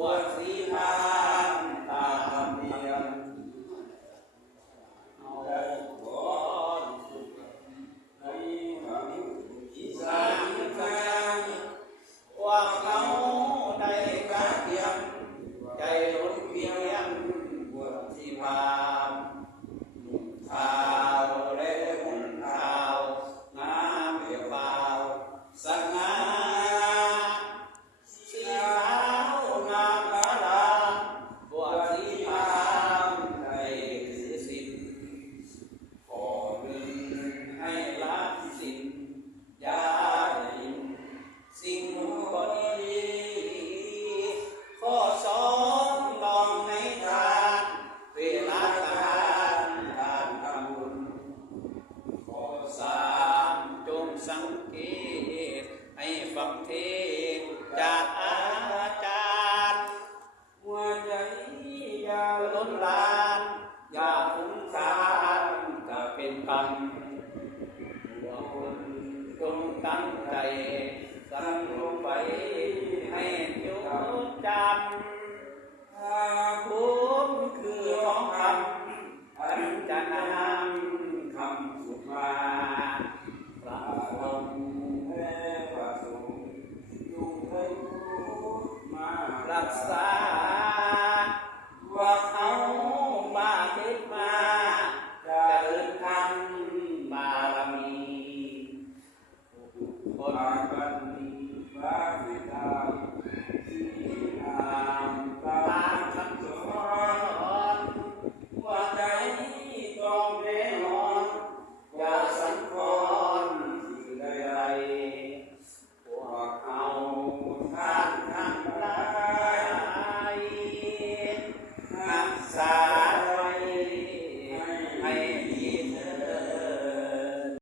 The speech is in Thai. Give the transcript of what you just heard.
วดสีทานตามเนียมเอาบอนให้ฝังอีสานแฟงว่าเขาได้กระเทียมใจล้นเพียงบวชสีพามข่าวและหุ่นข่าวน้ำเปล่าเปล่าสังงาสีขาวงามกะลาบวชสีพามให้ถือศีลขอหนึ่งให้ละสิ่งยาดินสิ่งบ่ดีข้อสองลองในทานเวลาทานการทำบุญข้อสามจงสังเกตให้ฟังเทศจากอาจารย์หัวใจอย่าล้นลานอย่าฟุ้งซ่านก็เป็นกรรมหัวคนจงตั้งใจสั่งลงไปให้จดจำถ้าคุณคือทองคำอันจะนำคำสุมาพระองค์และพระสงฆ์จงให้รู้มารักษา